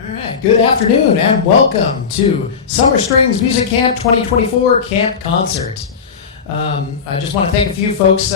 All right, good afternoon and welcome to Summer Strings Music Camp 2024 Camp Concert. I just want to thank a few folks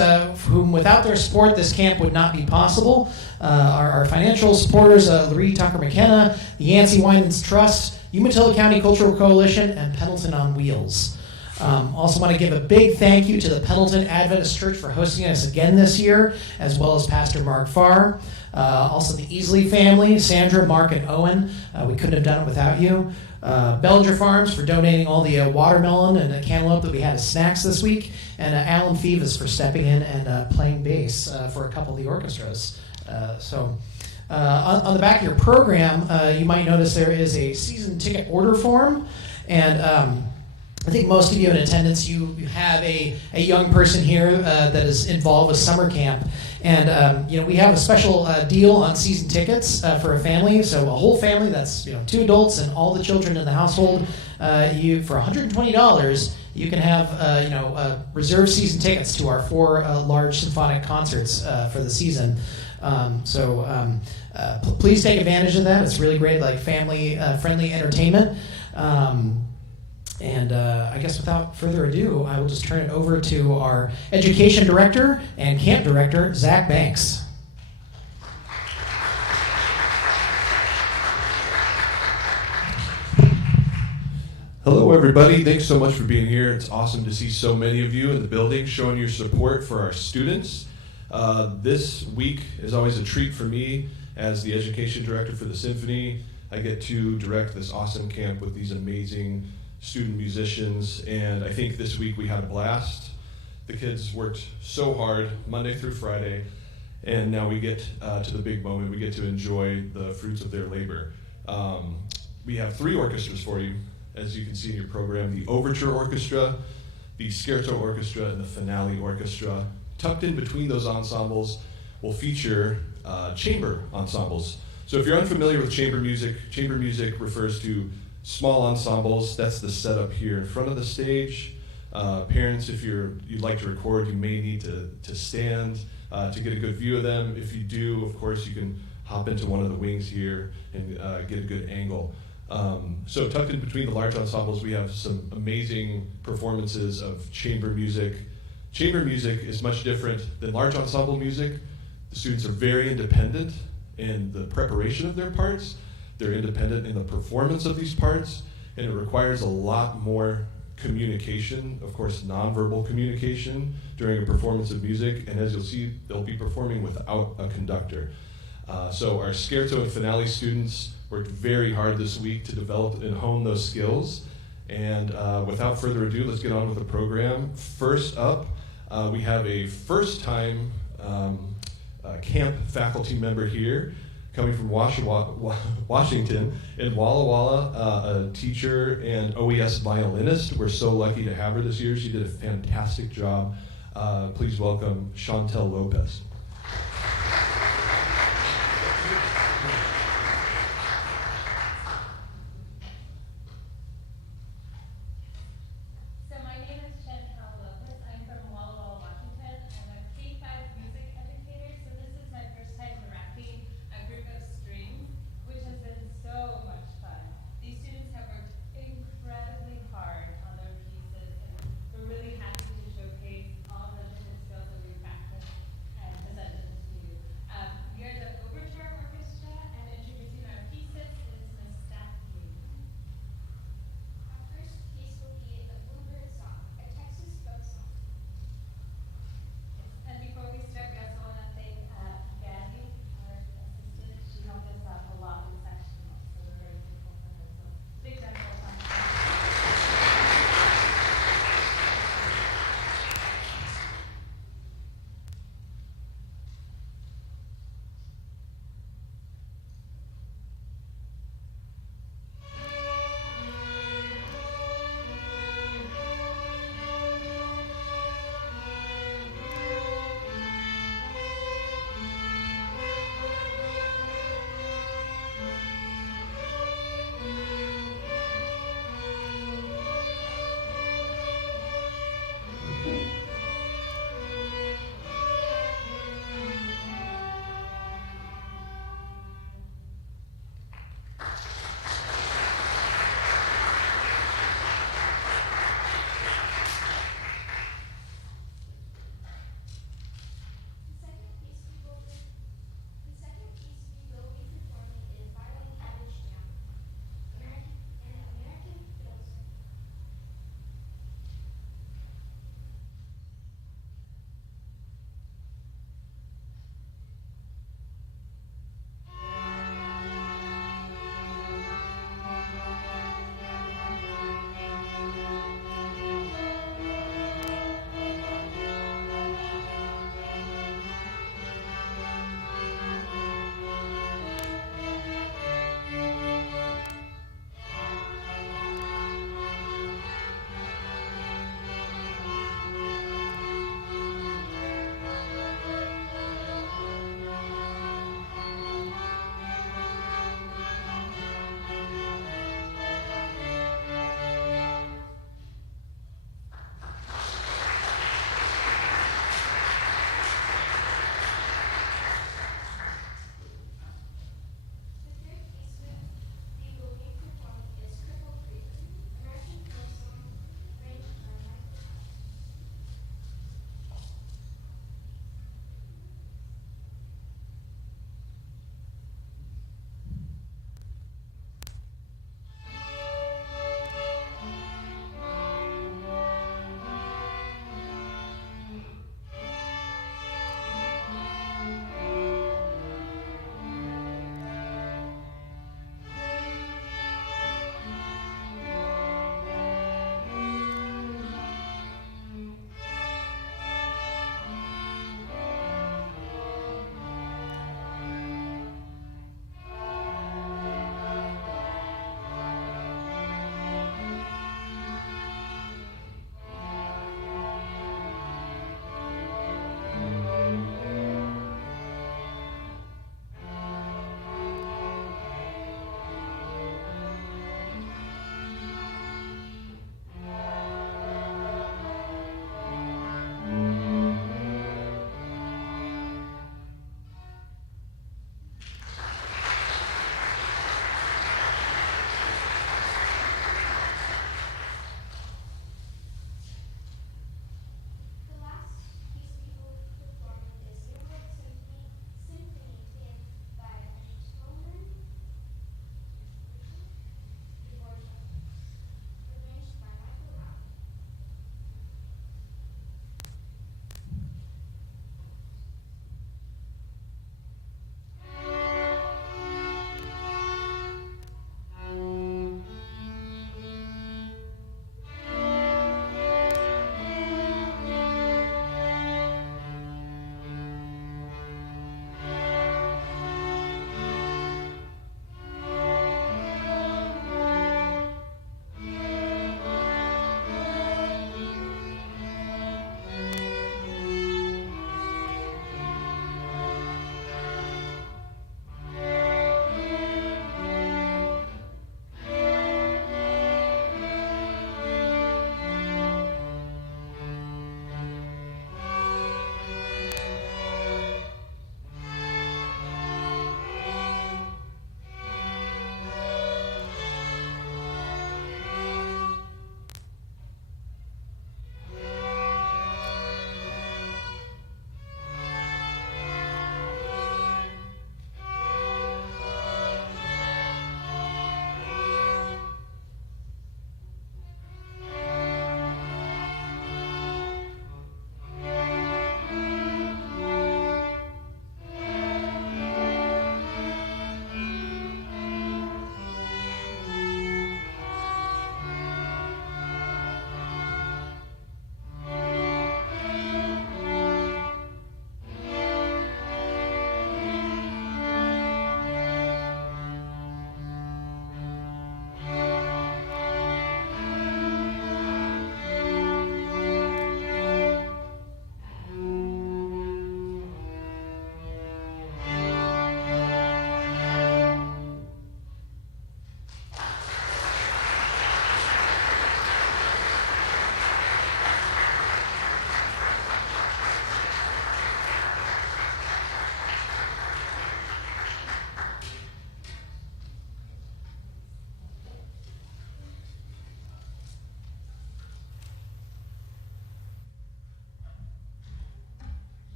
whom without their support this camp would not be possible. Our financial supporters, Larry Tucker McKenna, the Yancey Winans Trust, Umatilla County Cultural Coalition, and Pendleton on Wheels. Also want to give a big thank you to the Pendleton Adventist Church for hosting us again this year, as well as Pastor Mark Farr. Also the Easley family, Sandra, Mark, and Owen. We couldn't have done it without you. Bellinger Farms for donating all the watermelon and the cantaloupe that we had as snacks this week. And Alan Fevas for stepping in and playing bass for a couple of the orchestras. On the back of your program, you might notice there is a season ticket order form. And I think most of you in attendance, you have a young person here that is involved with summer camp. And we have a special deal on season tickets for a family. So a whole family, that's 2 adults and all the children in the household. For $120, you can have reserved season tickets to our 4 large symphonic concerts for the season. Please take advantage of that. It's really great, like family friendly entertainment. I guess without further ado, I will just turn it over to our education director and camp director, Zach Banks. Hello, everybody. Thanks so much for being here. It's awesome to see so many of you in the building showing your support for our students. This week is always a treat for me as the education director for the symphony. I get to direct this awesome camp with these amazing student musicians, and I think this week we had a blast. The kids worked so hard Monday through Friday, and now we get to the big moment. We get to enjoy the fruits of their labor. We have 3 orchestras for you, as you can see in your program: the Overture Orchestra, the Scherzo Orchestra, and the Finale Orchestra. Tucked in between those ensembles will feature chamber ensembles. So if you're unfamiliar with chamber music refers to small ensembles. That's the setup here in front of the stage. Parents, if you'd like to record, you may need to stand to get a good view of them. If you do, of course, you can hop into one of the wings here and get a good angle. So tucked in between the large ensembles, we have some amazing performances of chamber music. Chamber music is much different than large ensemble music. The students are very independent in the preparation of their parts. They're independent in the performance of these parts, and it requires a lot more communication, of course, nonverbal communication during a performance of music, and as you'll see, they'll be performing without a conductor. So our Scherzo and Finale students worked very hard this week to develop and hone those skills, and without further ado, let's get on with the program. First up, we have a first-time camp faculty member here, coming from Washington, in Walla Walla, a teacher and OES violinist. We're so lucky to have her this year. She did a fantastic job. Please welcome Chantel Lopez.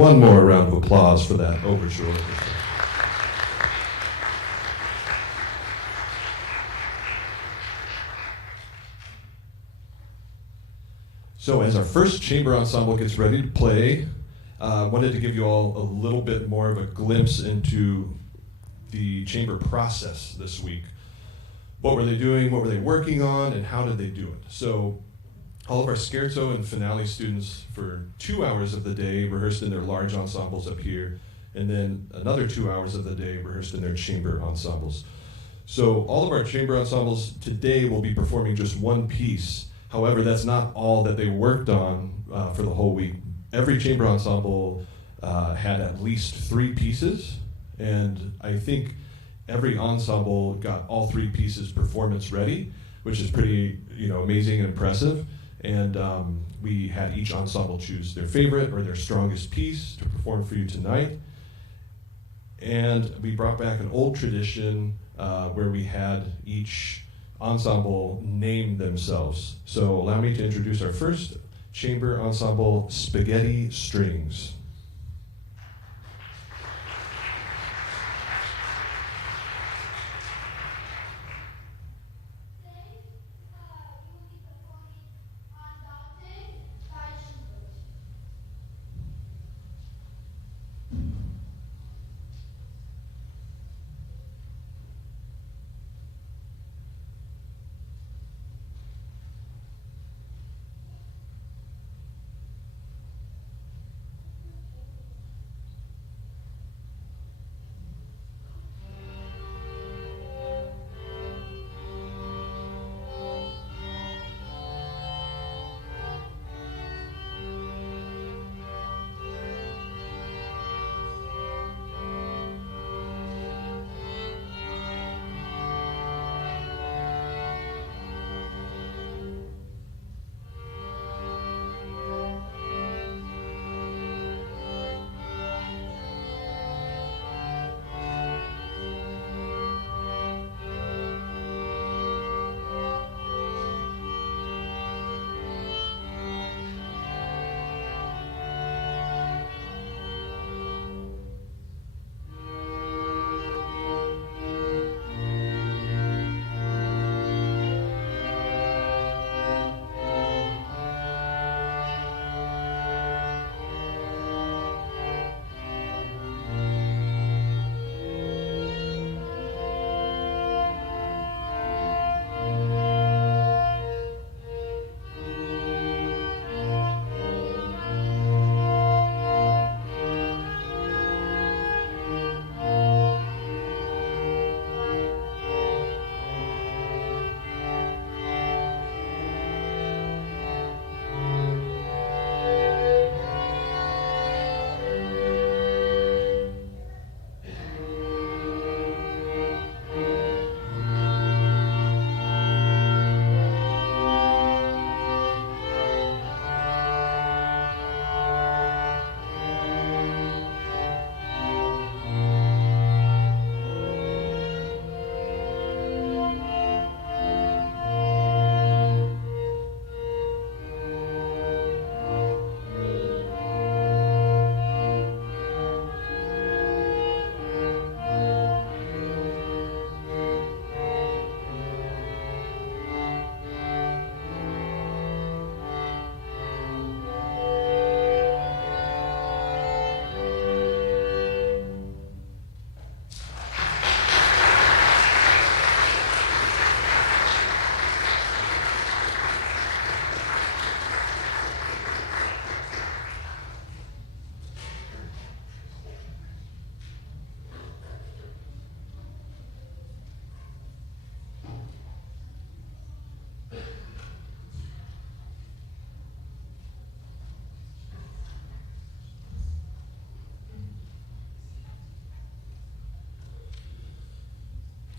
one more round of applause for that overture. So as our first chamber ensemble gets ready to play, I wanted to give you all a little bit more of a glimpse into the chamber process this week. What were they doing, what were they working on, and how did they do it? So all of our scherzo and finale students for 2 hours of the day rehearsed in their large ensembles up here, and then another 2 hours of the day rehearsed in their chamber ensembles. So all of our chamber ensembles today will be performing just one piece. However, that's not all that they worked on for the whole week. Every chamber ensemble had at least 3 pieces, and I think every ensemble got all 3 pieces performance ready, which is pretty amazing and impressive. And we had each ensemble choose their favorite or their strongest piece to perform for you tonight. And we brought back an old tradition where we had each ensemble name themselves. So allow me to introduce our first chamber ensemble, Spaghetti Strings.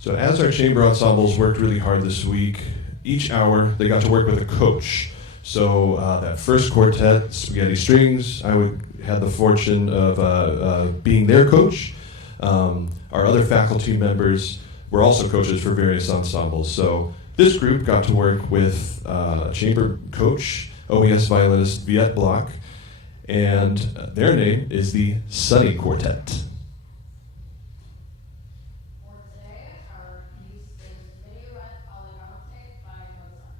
So as our chamber ensembles worked really hard this week, each hour they got to work with a coach. So that first quartet, Spaghetti Strings, I had the fortune of being their coach. Our other faculty members were also coaches for various ensembles. So this group got to work with chamber coach, OES violinist Viet Block, and their name is the Sunny Quartet. For today, our piece is Minuet Elegante by Mozart.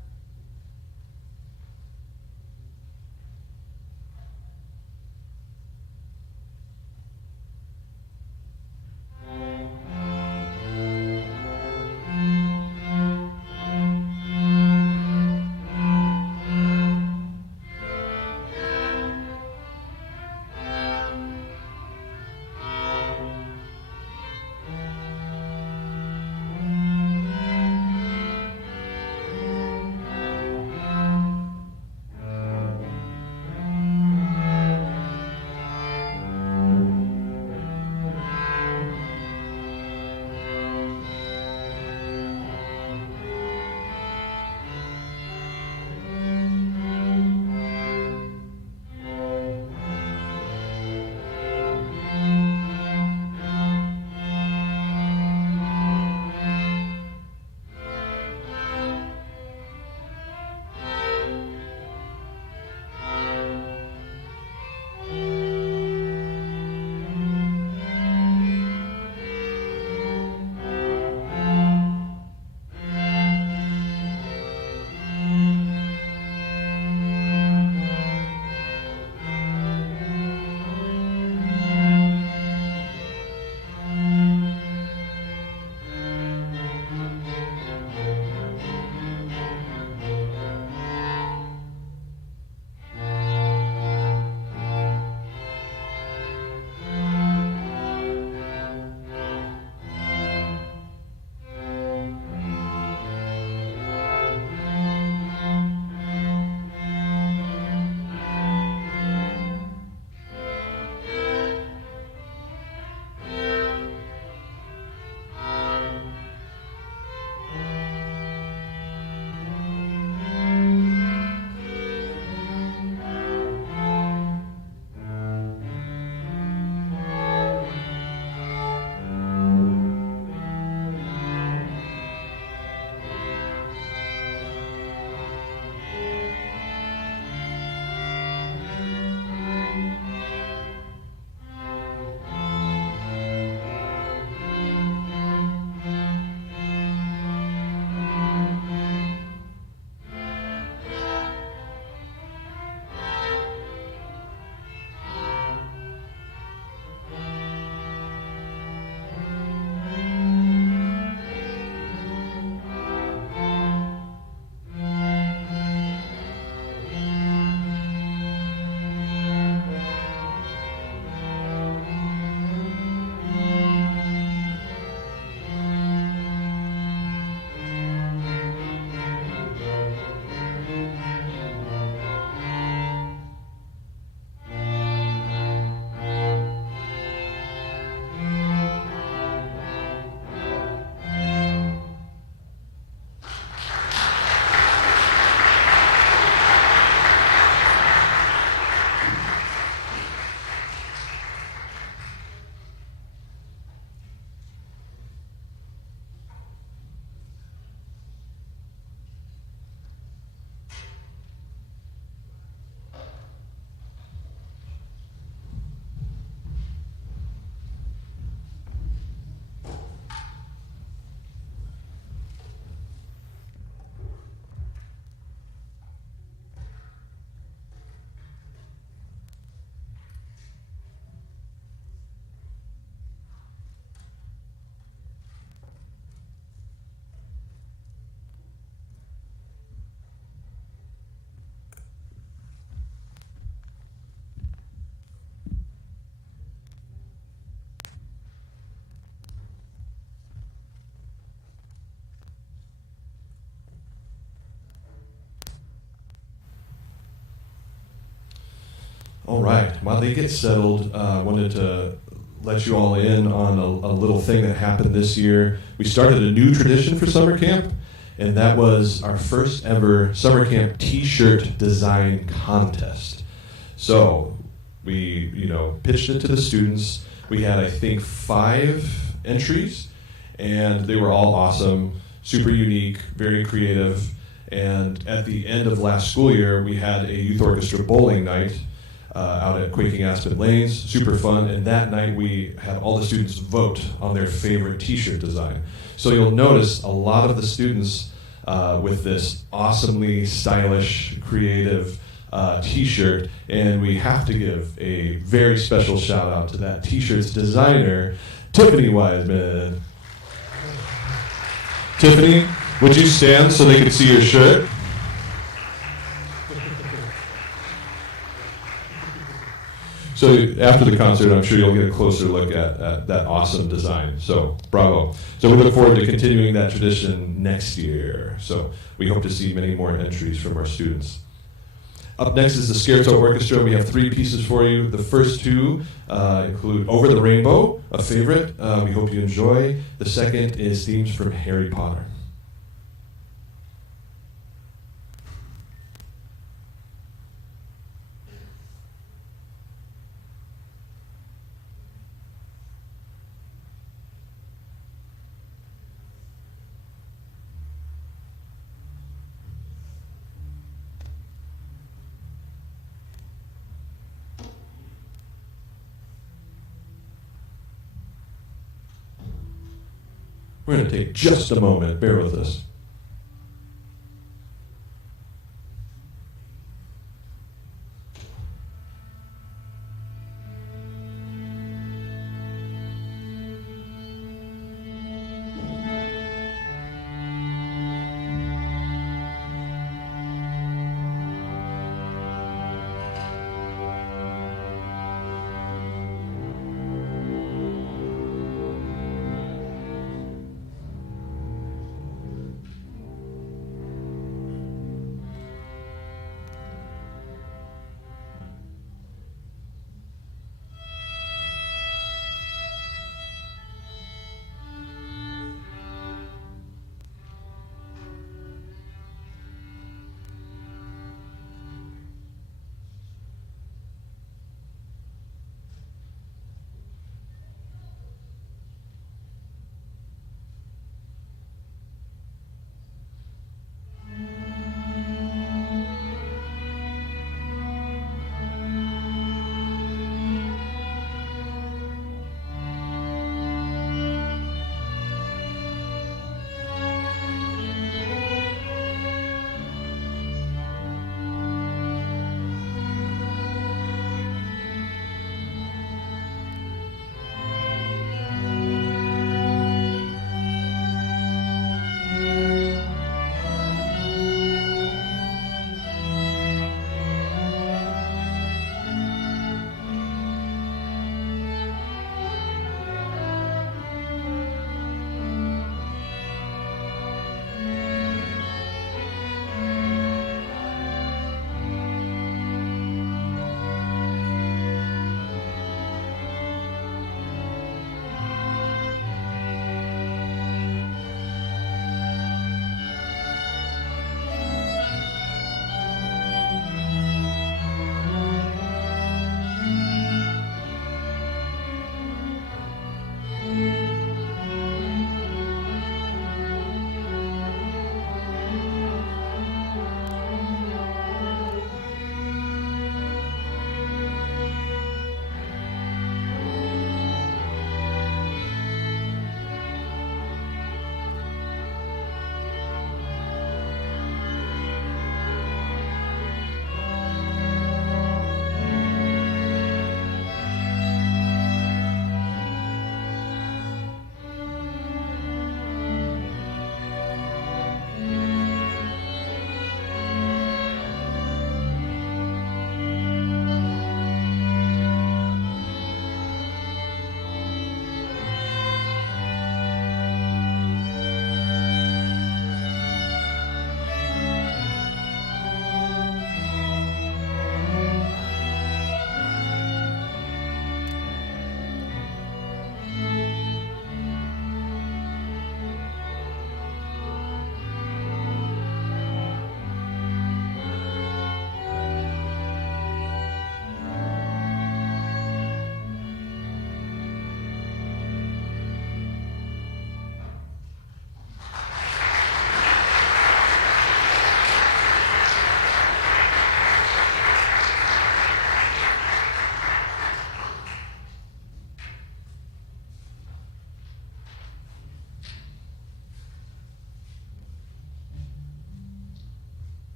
All right. While they get settled, I wanted to let you all in on a little thing that happened this year. We started a new tradition for summer camp, and that was our first ever summer camp T-shirt design contest. So we, pitched it to the students. We had, I think, 5 entries, and they were all awesome, super unique, very creative. And at the end of last school year, we had a youth orchestra bowling night out at Quaking Aspen Lanes. Super fun. And that night we had all the students vote on their favorite t-shirt design. So you'll notice a lot of the students with this awesomely stylish, creative t-shirt, and we have to give a very special shout out to that t-shirt's designer, Tiffany Wiseman. Tiffany, would you stand so they could see your shirt? So after the concert, I'm sure you'll get a closer look at that awesome design. So bravo. So we look forward to continuing that tradition next year. So we hope to see many more entries from our students. Up next is the Scherzo Orchestra. We have 3 pieces for you. The first 2 include Over the Rainbow, a favorite. We hope you enjoy. The second is themes from Harry Potter. We're going to take just a moment. Bear with us.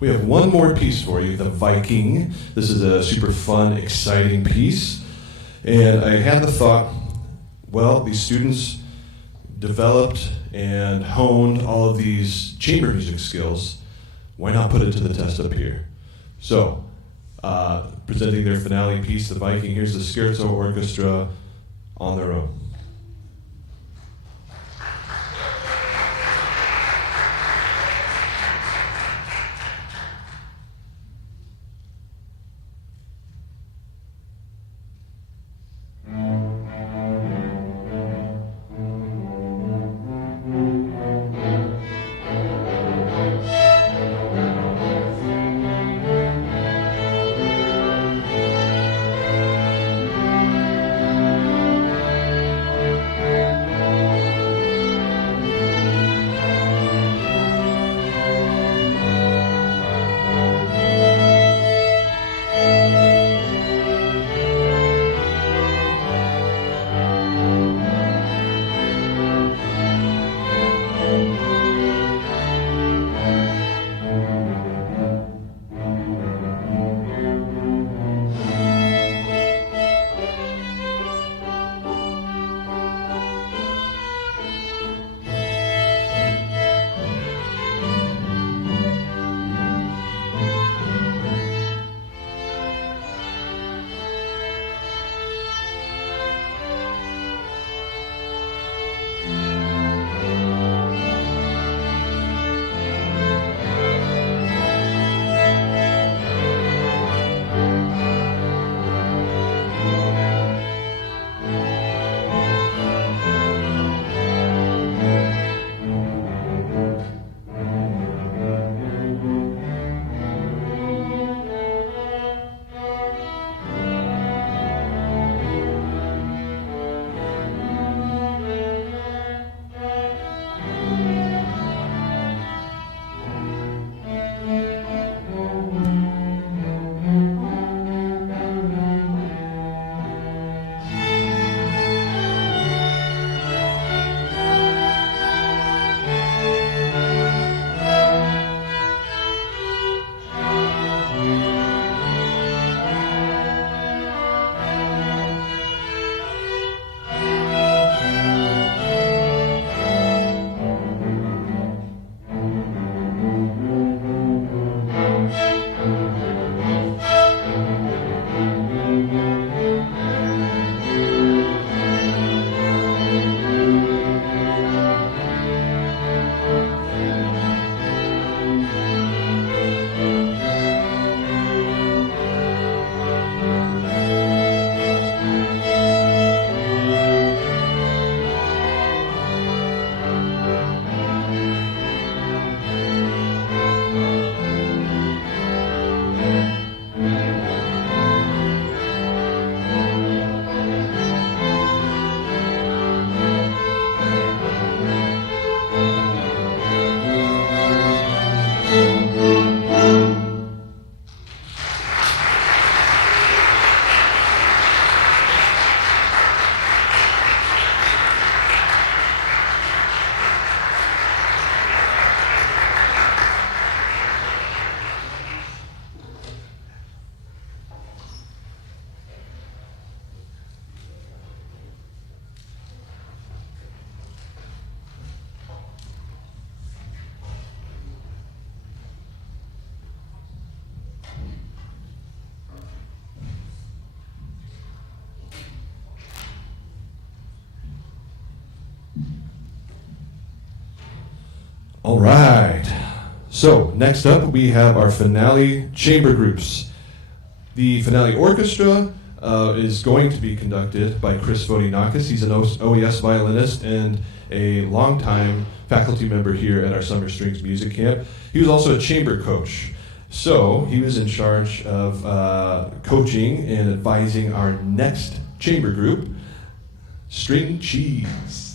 We have one more piece for you, the Viking. This is a super fun, exciting piece. And I had the thought, well, these students developed and honed all of these chamber music skills. Why not put it to the test up here? So, presenting their finale piece, the Viking, here's the Scherzo Orchestra on their own. All right. So next up, we have our finale chamber groups. The finale orchestra is going to be conducted by Chris Vodinakis. He's an OES violinist and a longtime faculty member here at our Summer Strings Music Camp. He was also a chamber coach. So he was in charge of coaching and advising our next chamber group, String Cheese.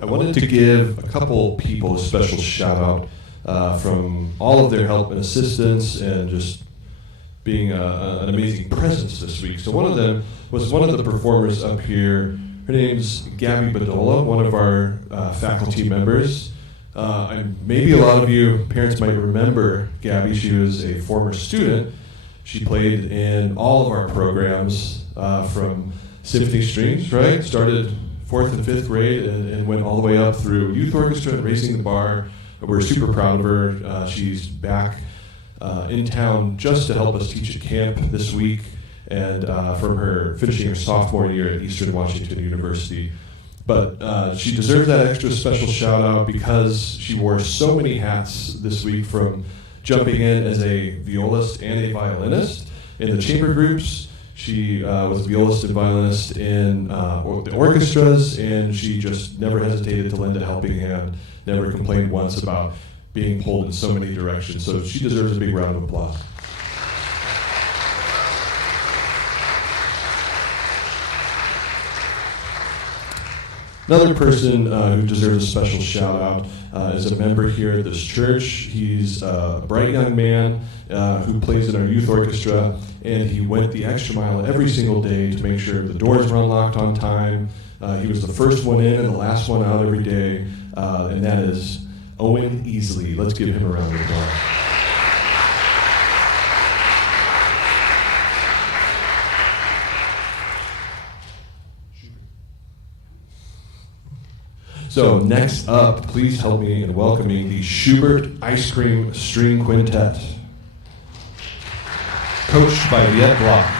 I wanted to give a couple people a special shout out from all of their help and assistance and just being an amazing presence this week. So one of them was one of the performers up here. Her name's Gabby Badola, one of our faculty members. And maybe a lot of you parents might remember Gabby. She was a former student. She played in all of our programs from Symphony Strings, right? Started 4th and 5th grade and went all the way up through youth orchestra and Raising the Bar. We're super proud of her. She's back in town just to help us teach at camp this week, and from her finishing her sophomore year at Eastern Washington University. But she deserves that extra special shout out because she wore so many hats this week, from jumping in as a violist and a violinist in the chamber groups. She was a violist and violinist in the orchestras, and she just never hesitated to lend a helping hand, never complained once about being pulled in so many directions. So she deserves a big round of applause. Another person who deserves a special shout out is a member here at this church. He's a bright young man who plays in our youth orchestra, and he went the extra mile every single day to make sure the doors were unlocked on time. He was the first one in and the last one out every day, and that is Owen Easley. Let's give him a round of applause. So next up, please help me in welcoming the Schubert Ice Cream String Quintet, coached by Viet Block.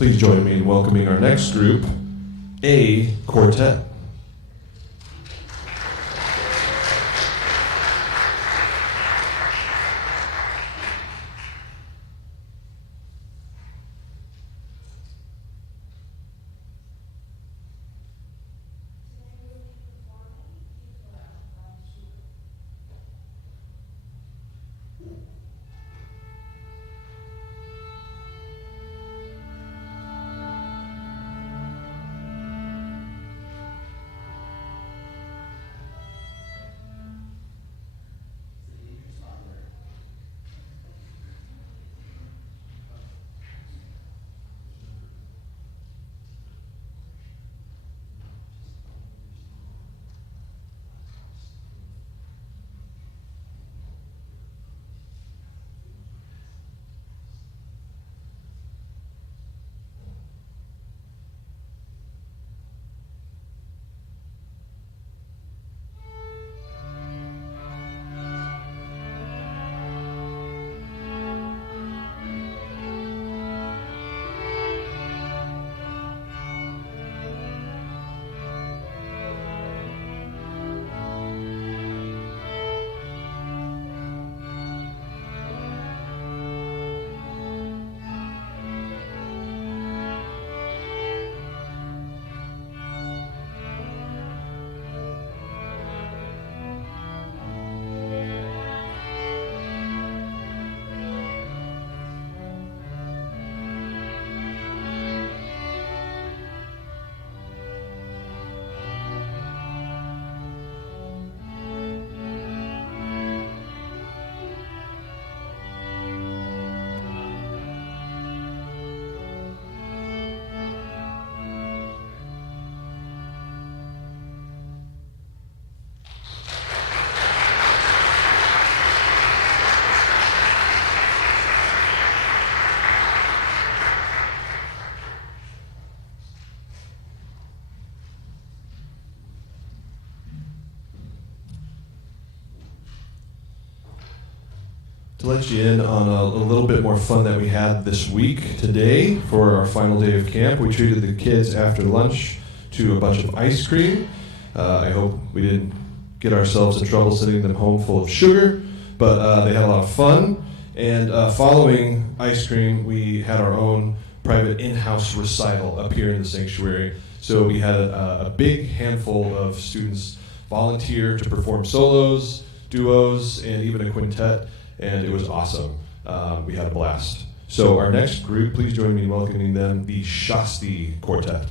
Please join me in welcoming our next group, A Quartet. To let you in on a little bit more fun that we had this week, today, for our final day of camp, we treated the kids after lunch to a bunch of ice cream. I hope we didn't get ourselves in trouble sending them home full of sugar, but they had a lot of fun. And following ice cream, we had our own private in-house recital up here in the sanctuary. So we had a big handful of students volunteer to perform solos, duos, and even a quintet. And it was awesome. We had a blast. So our next group, please join me in welcoming them, the Shasti Quartet.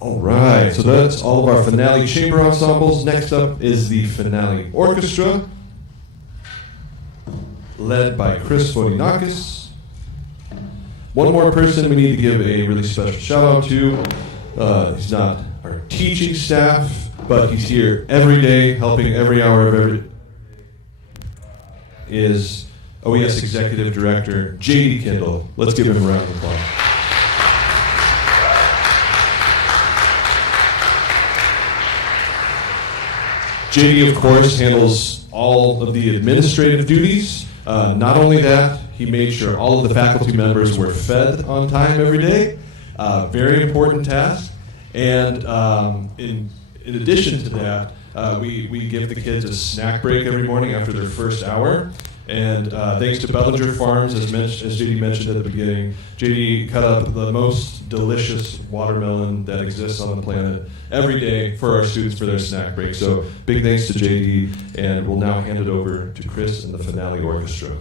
All right, so that's all of our finale chamber ensembles. Next up is the finale orchestra, led by Chris Vodinakis. One more person we need to give a really special shout out to. He's not our teaching staff, but he's here every day, helping every hour of every day. Is OES Executive Director J.D. Kindle. Let's give him a round of applause. JD, of course, handles all of the administrative duties. Not only that, he made sure all of the faculty members were fed on time every day. Very important task. And in addition to that, we give the kids a snack break every morning after their first hour. And thanks to Bellinger Farms, as JD mentioned at the beginning, JD cut up the most delicious watermelon that exists on the planet every day for our students for their snack break. So big thanks to JD, and we'll now hand it over to Chris and the finale orchestra.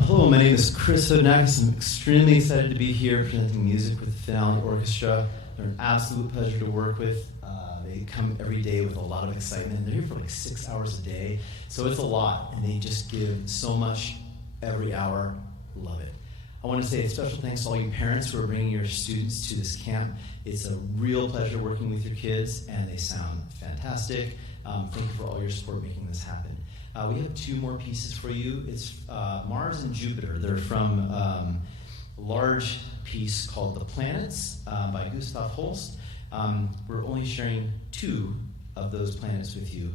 Hello, my name is Chris Vodinakis. I'm extremely excited to be here presenting music with the Finale Orchestra. They're an absolute pleasure to work with. They come every day with a lot of excitement. They're here for like 6 hours a day, so it's a lot, and they just give so much every hour. Love it. I want to say a special thanks to all you parents who are bringing your students to this camp. It's a real pleasure working with your kids, and they sound fantastic. Thank you for all your support making this happen. We have two more pieces for you. It's Mars and Jupiter. They're from a large piece called The Planets by Gustav Holst. We're only sharing 2 of those planets with you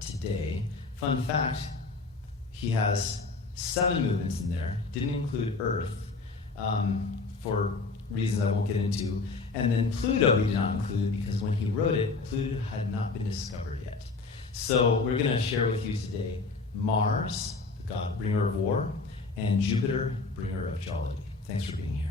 today. Fun fact, he has 7 movements in there, didn't include Earth for reasons I won't get into. And then Pluto he did not include because when he wrote it, Pluto had not been discovered yet. So we're going to share with you today Mars, the god bringer of war, and Jupiter, bringer of jollity. Thanks for being here.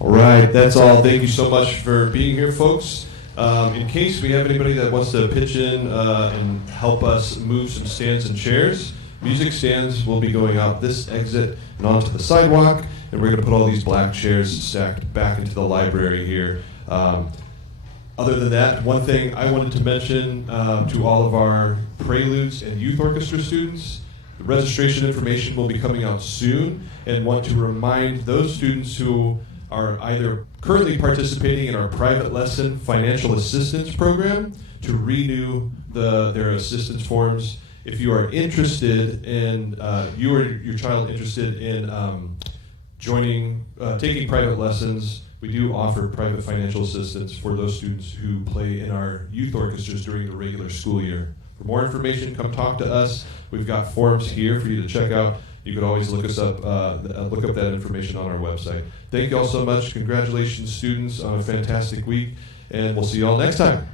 All right, that's all. Thank you so much for being here, folks. In case we have anybody that wants to pitch in and help us move some stands and chairs, music stands will be going out this exit and onto the sidewalk, and we're going to put all these black chairs stacked back into the library here. Other than that, one thing I wanted to mention to all of our Preludes and Youth Orchestra students, the registration information will be coming out soon, and want to remind those students who are either currently participating in our private lesson financial assistance program to renew their assistance forms. If you are interested in, you or your child interested in taking private lessons, we do offer private financial assistance for those students who play in our youth orchestras during the regular school year. For more information, come talk to us. We've got forms here for you to check out. You could always look us up, look up that information on our website. Thank you all so much. Congratulations, students, on a fantastic week, and we'll see you all next time.